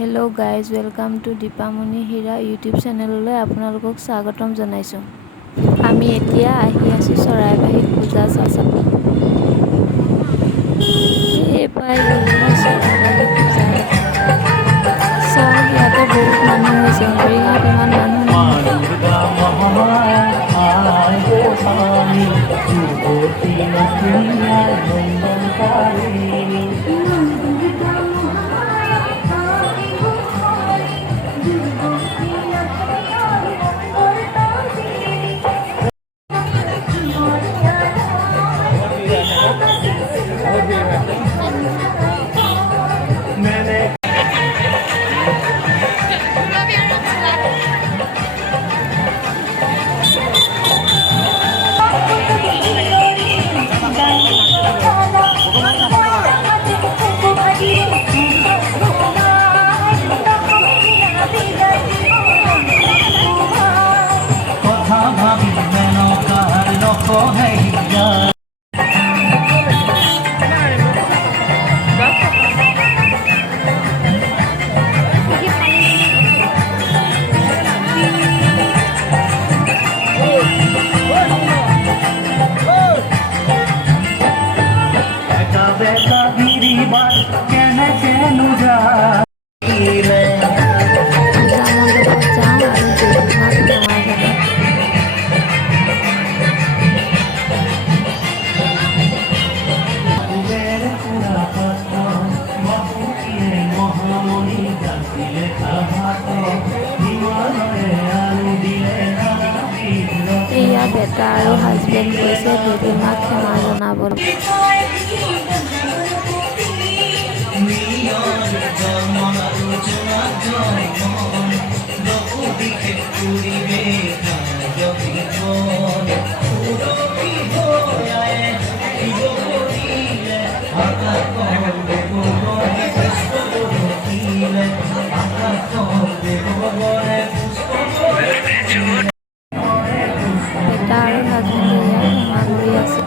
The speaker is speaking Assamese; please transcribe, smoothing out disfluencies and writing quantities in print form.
Hello' guys, welcome to Dipamoni Hira YouTube চেনেললৈ আপোনালোকক স্বাগতম জনাইছোঁ। আমি এতিয়া আহি আছোঁ চৰাইবাহীত পূজা চাব। এইবাৰ চৰাইবাহীত পূজা চাওক, ইয়াতে বহুত মানুহ হৈছে। মৰিগাঁৱত ইমান মানুহ নহয়। এয়া বেটা আৰু হাজবেণ্ড গৈছে দেৱী মাক ক্ষমা জনাবলৈ। বেটা আৰু হাজবেণ্ডে ইয়াত ক্ষমা কৰি আছে।